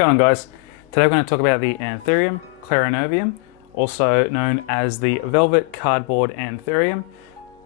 going on, guys? Today we're going to talk about the Anthurium Clarinervium, also known as the velvet cardboard Anthurium.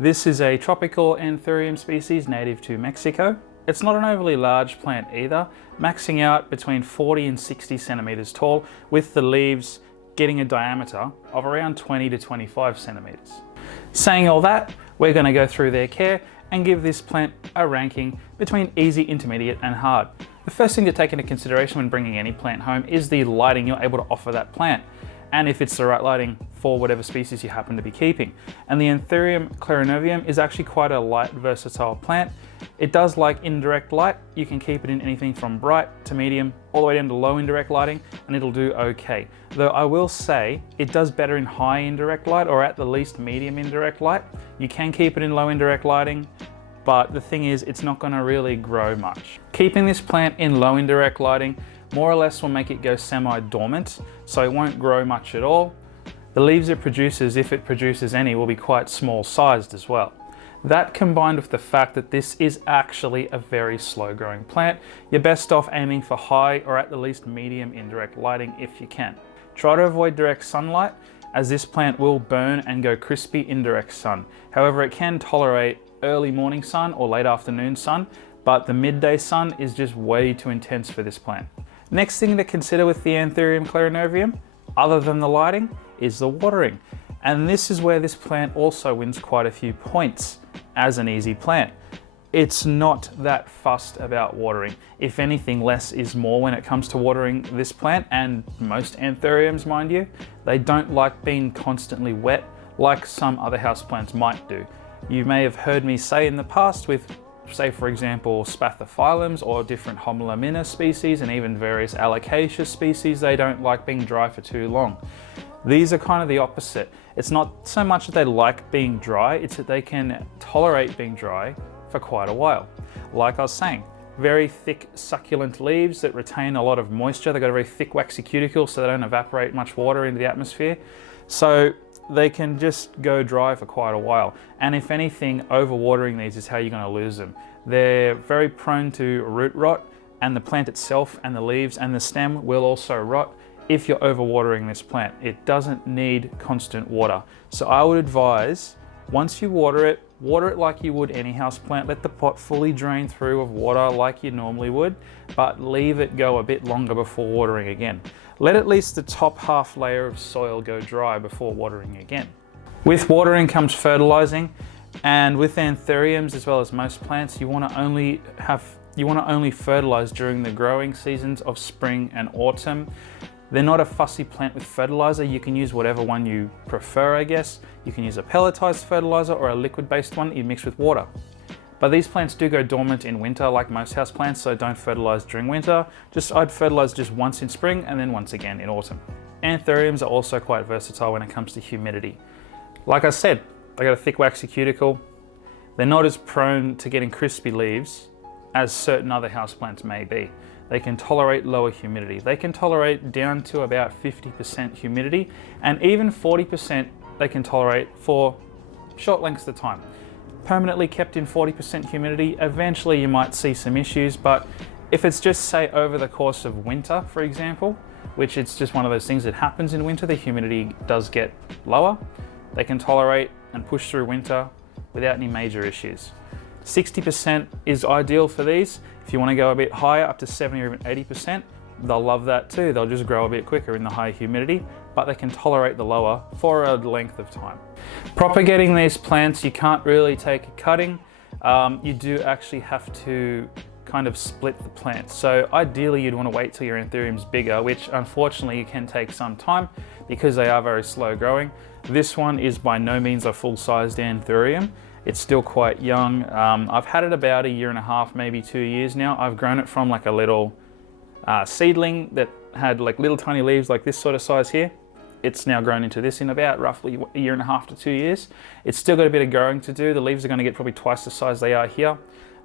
This is a tropical Anthurium species native to Mexico. It's not an overly large plant either, maxing out between 40 and 60 centimeters tall, with the leaves getting a diameter of around 20 to 25 centimeters. Saying all that, we're going to go through their care and give this plant a ranking between easy, intermediate and hard. The first thing to take into consideration when bringing any plant home is the lighting you're able to offer that plant, and if it's the right lighting for whatever species you happen to be keeping. And the Anthurium Clarinervium is actually quite a light, versatile plant. It does like indirect light. You can keep it in anything from bright to medium, all the way down to low indirect lighting, and it'll do okay. Though I will say it does better in high indirect light, or at the least medium indirect light. You can keep it in low indirect lighting, but the thing is, it's not going to really grow much. Keeping this plant in low indirect lighting more or less will make it go semi-dormant, so it won't grow much at all. The leaves it produces, if it produces any, will be quite small sized as well. That combined with the fact that this is actually a very slow growing plant, you're best off aiming for high or at the least medium indirect lighting if you can. Try to avoid direct sunlight, as this plant will burn and go crispy in direct sun. However, it can tolerate early morning sun or late afternoon sun, but the midday sun is just way too intense for this plant. Next thing to consider with the Anthurium Clarinervium, other than the lighting, is the watering. And this is where this plant also wins quite a few points as an easy plant. It's not that fussed about watering. If anything, less is more when it comes to watering this plant, and most Anthuriums, mind you. They don't like being constantly wet like some other houseplants might do. You may have heard me say in the past with, say for example, Spathiphyllums or different Homolamina species and even various Alocasia species, they don't like being dry for too long. These are kind of the opposite. It's not so much that they like being dry, it's that they can tolerate being dry for quite a while. Like I was saying, very thick succulent leaves that retain a lot of moisture. They've got a very thick waxy cuticle, so they don't evaporate much water into the atmosphere. So they can just go dry for quite a while. And if anything, overwatering these is how you're going to lose them. They're very prone to root rot, and the plant itself and the leaves and the stem will also rot if you're overwatering this plant. It doesn't need constant water. So I would advise, once you water it like you would any house plant. Let the pot fully drain through of water like you normally would, but leave it go a bit longer before watering again. Let at least the top half layer of soil go dry before watering again. With watering comes fertilizing, and with Anthuriums as well as most plants, you want to only fertilize during the growing seasons of spring and autumn. They're not a fussy plant with fertilizer. You can use whatever one you prefer, I guess. You can use a pelletized fertilizer or a liquid-based one that you mix with water. But these plants do go dormant in winter like most house plants, so don't fertilize during winter. I'd fertilize just once in spring and then once again in autumn. Anthuriums are also quite versatile when it comes to humidity. Like I said, they got a thick waxy cuticle. They're not as prone to getting crispy leaves as certain other houseplants may be. They can tolerate lower humidity. They can tolerate down to about 50% humidity, and even 40% they can tolerate for short lengths of time. Permanently kept in 40% humidity, eventually you might see some issues, but if it's just, say, over the course of winter, for example, which it's just one of those things that happens in winter, the humidity does get lower, they can tolerate and push through winter without any major issues. 60% is ideal for these. If you want to go a bit higher, up to 70 or even 80%, they'll love that too. They'll just grow a bit quicker in the high humidity, but they can tolerate the lower for a length of time. Propagating these plants, you can't really take a cutting. You do actually have to kind of split the plant. So ideally you'd want to wait till your Anthurium's bigger, which unfortunately can take some time because they are very slow growing. This one is by no means a full-sized Anthurium. It's still quite young. I've had it about 1.5 years, maybe 2 years now. I've grown it from like a little seedling that had like little tiny leaves like this sort of size here. It's now grown into this in about roughly 1.5 years to 2 years. It's still got a bit of growing to do. The leaves are going to get probably twice the size they are here.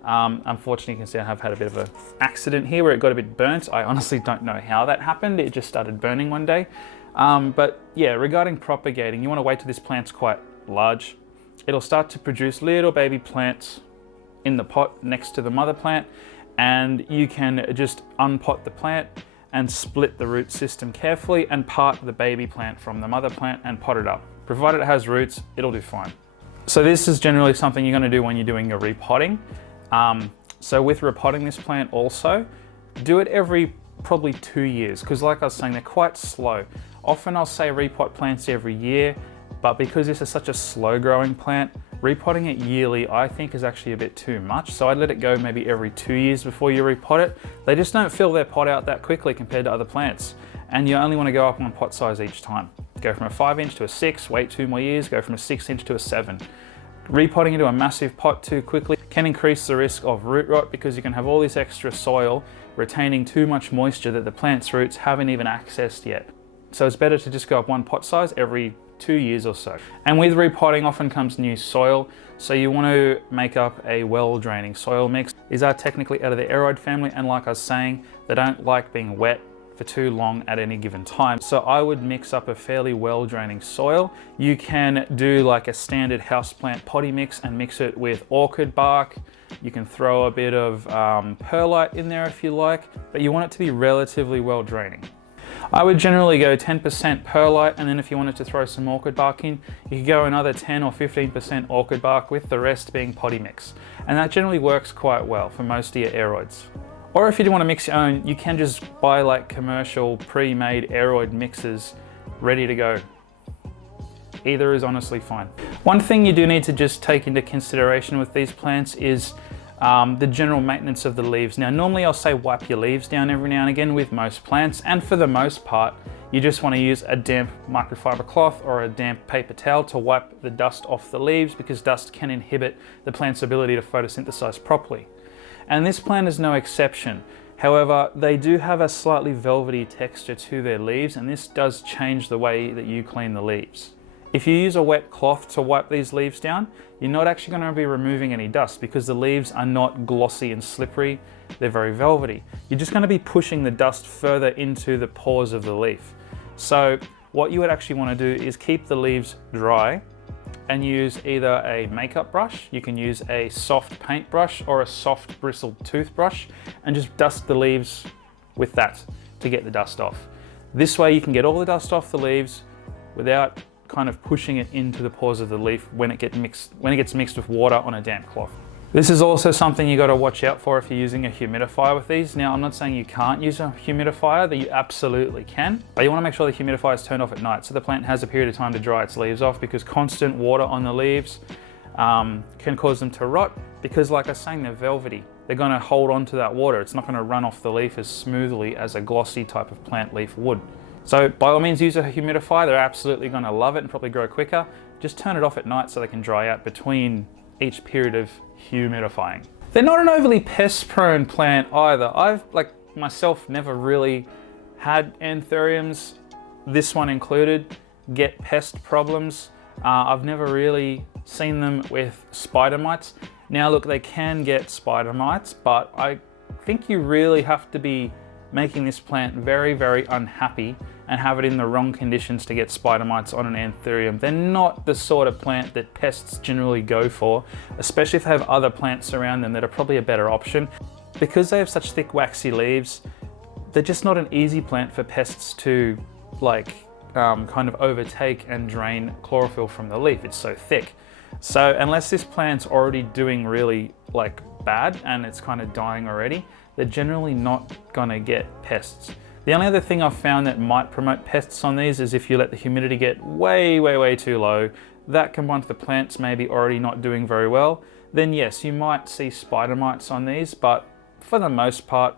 Unfortunately, you can see I have had a bit of an accident here where it got a bit burnt. I honestly don't know how that happened. It just started burning one day. But yeah, regarding propagating, you want to wait till this plant's quite large. It'll start to produce little baby plants in the pot next to the mother plant, and you can just unpot the plant and split the root system carefully and part the baby plant from the mother plant and pot it up. Provided it has roots, it'll do fine. So this is generally something you're going to do when you're doing your repotting. So with repotting this plant also, do it every probably 2 years, because like I was saying, they're quite slow. Often I'll say repot plants every year, but because this is such a slow growing plant, repotting it yearly I think is actually a bit too much. So I'd let it go maybe every 2 years before you repot it. They just don't fill their pot out that quickly compared to other plants. And you only want to go up one pot size each time. Go from a 5-inch to a 6, wait 2 more years, go from a 6-inch to a 7. Repotting into a massive pot too quickly can increase the risk of root rot because you can have all this extra soil retaining too much moisture that the plant's roots haven't even accessed yet. So it's better to just go up one pot size every 2 years or so. And with repotting often comes new soil, so you want to make up a well-draining soil mix. These are technically out of the aeroid family, and like I was saying, they don't like being wet for too long at any given time. So I would mix up a fairly well-draining soil. You can do like a standard houseplant potty mix and mix it with orchid bark. You can throw a bit of perlite in there if you like, but you want it to be relatively well-draining. I would generally go 10% perlite, and then if you wanted to throw some orchid bark in, you could go another 10 or 15% orchid bark, with the rest being potty mix. And that generally works quite well for most of your aeroids. Or if you do want to mix your own, you can just buy like commercial pre-made aeroid mixes ready to go. Either is honestly fine. One thing you do need to just take into consideration with these plants is the general maintenance of the leaves. Now, normally I'll say wipe your leaves down every now and again with most plants, and for the most part, you just want to use a damp microfiber cloth or a damp paper towel to wipe the dust off the leaves, because dust can inhibit the plant's ability to photosynthesize properly. And this plant is no exception. However, they do have a slightly velvety texture to their leaves, and this does change the way that you clean the leaves. If you use a wet cloth to wipe these leaves down, you're not actually going to be removing any dust because the leaves are not glossy and slippery, they're very velvety. You're just going to be pushing the dust further into the pores of the leaf. So what you would actually want to do is keep the leaves dry and use either a makeup brush, you can use a soft paintbrush or a soft bristled toothbrush, and just dust the leaves with that to get the dust off. This way you can get all the dust off the leaves without kind of pushing it into the pores of the leaf when it gets mixed with water on a damp cloth. This is also something you got to watch out for if you're using a humidifier with these. Now, I'm not saying you can't use a humidifier, that you absolutely can, but you want to make sure the humidifier is turned off at night so the plant has a period of time to dry its leaves off, because constant water on the leaves can cause them to rot, because like I was saying, they're velvety. They're going to hold on to that water. It's not going to run off the leaf as smoothly as a glossy type of plant leaf would. So by all means use a humidifier, they're absolutely going to love it and probably grow quicker. Just turn it off at night so they can dry out between each period of humidifying. They're not an overly pest-prone plant either. I've, like myself, never really had anthuriums, this one included, get pest problems. I've never really seen them with spider mites. Now look, they can get spider mites, but I think you really have to be making this plant very, very unhappy and have it in the wrong conditions to get spider mites on an anthurium. They're not the sort of plant that pests generally go for, especially if they have other plants around them that are probably a better option. Because they have such thick, waxy leaves, they're just not an easy plant for pests to kind of overtake and drain chlorophyll from the leaf. It's so thick. So unless this plant's already doing really bad and it's kind of dying already, they're generally not gonna get pests. The only other thing I've found that might promote pests on these is if you let the humidity get way, way, way too low. That combined with the plants maybe already not doing very well, then yes, you might see spider mites on these, but for the most part,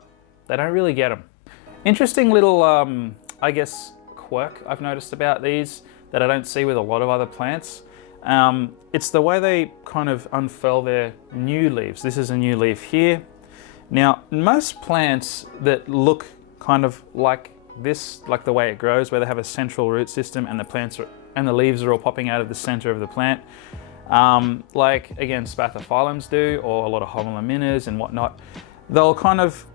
they don't really get them. Interesting little, I guess, quirk I've noticed about these that I don't see with a lot of other plants. It's the way they kind of unfurl their new leaves. This is a new leaf here. Now, most plants that look kind of like this, like the way it grows, where they have a central root system and the leaves are all popping out of the center of the plant, like again spathiphyllums do, or a lot of homolaminas and whatnot, they'll kind of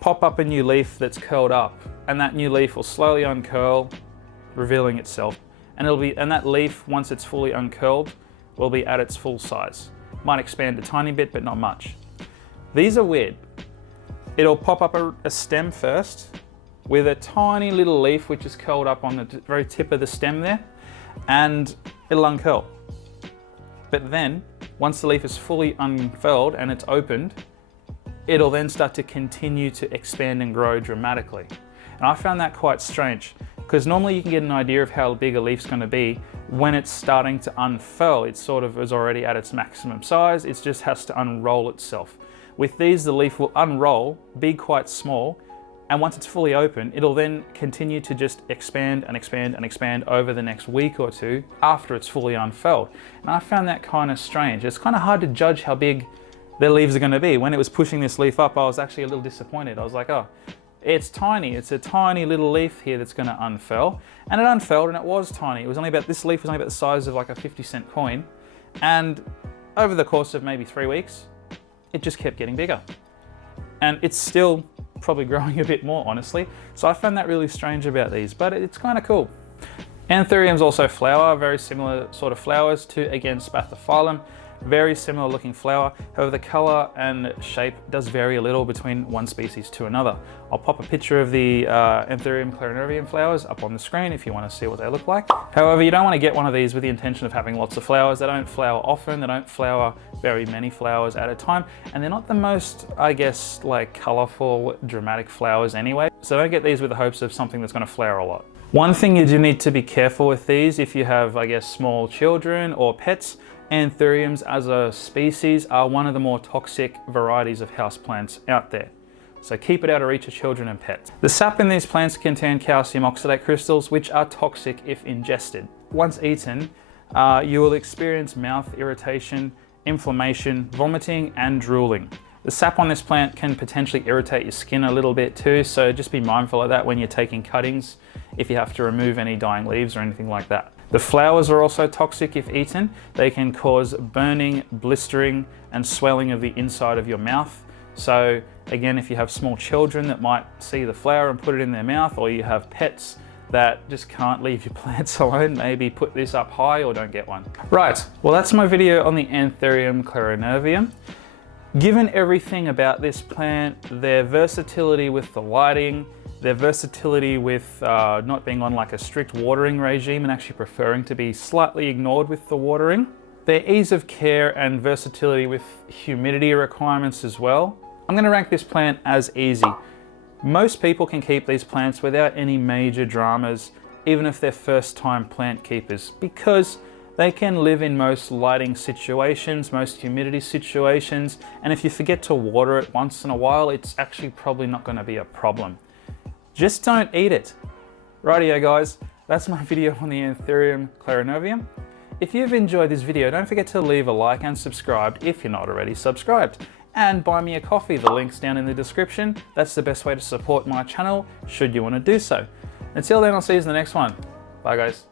pop up a new leaf that's curled up, and that new leaf will slowly uncurl, revealing itself, and that leaf, once it's fully uncurled, will be at its full size. Might expand a tiny bit, but not much. These are weird. It'll pop up a stem first, with a tiny little leaf which is curled up on the very tip of the stem there, and it'll uncurl. But then, once the leaf is fully unfurled and it's opened, it'll then start to continue to expand and grow dramatically. And I found that quite strange, because normally you can get an idea of how big a leaf's going to be when it's starting to unfurl. It sort of is already at its maximum size, it just has to unroll itself. With these, the leaf will unroll, be quite small, and once it's fully open, it'll then continue to just expand and expand and expand over the next week or two after it's fully unfurled. And I found that kind of strange. It's kind of hard to judge how big their leaves are going to be. When it was pushing this leaf up, I was actually a little disappointed. I was like, oh, it's tiny. It's a tiny little leaf here that's going to unfurl. And it unfurled, and it was tiny. It was only about, this leaf was only about the size of like a 50-cent coin. And over the course of maybe 3 weeks, it just kept getting bigger. And it's still probably growing a bit more, honestly. So I found that really strange about these, but it's kind of cool. Anthuriums also flower, very similar sort of flowers to, again, Spathiphyllum. Very similar looking flower. However, the color and shape does vary a little between one species to another. I'll pop a picture of the Anthurium Clarinervium flowers up on the screen if you want to see what they look like. However, you don't want to get one of these with the intention of having lots of flowers. They don't flower often, they don't flower very many flowers at a time, and they're not the most, I guess, like colorful, dramatic flowers anyway. So don't get these with the hopes of something that's going to flower a lot. One thing you do need to be careful with these if you have, I guess, small children or pets. Anthuriums as a species are one of the more toxic varieties of houseplants out there. So keep it out of reach of children and pets. The sap in these plants contain calcium oxalate crystals, which are toxic if ingested. Once eaten, you will experience mouth irritation, inflammation, vomiting, and drooling. The sap on this plant can potentially irritate your skin a little bit too, so just be mindful of that when you're taking cuttings, if you have to remove any dying leaves or anything like that. The flowers are also toxic if eaten. They can cause burning, blistering, and swelling of the inside of your mouth. So again, if you have small children that might see the flower and put it in their mouth, or you have pets that just can't leave your plants alone, maybe put this up high or don't get one. Right, well that's my video on the Anthurium Clarinervium. Given everything about this plant, their versatility with the lighting, their versatility with not being on like a strict watering regime and actually preferring to be slightly ignored with the watering, their ease of care and versatility with humidity requirements as well, I'm going to rank this plant as easy. Most people can keep these plants without any major dramas, even if they're first-time plant keepers, because they can live in most lighting situations, most humidity situations, and if you forget to water it once in a while, it's actually probably not going to be a problem. Just don't eat it. Rightio guys, that's my video on the Anthurium Clarinervium. If you've enjoyed this video, don't forget to leave a like and subscribe if you're not already subscribed. And buy me a coffee, the link's down in the description. That's the best way to support my channel, should you want to do so. Until then, I'll see you in the next one. Bye guys.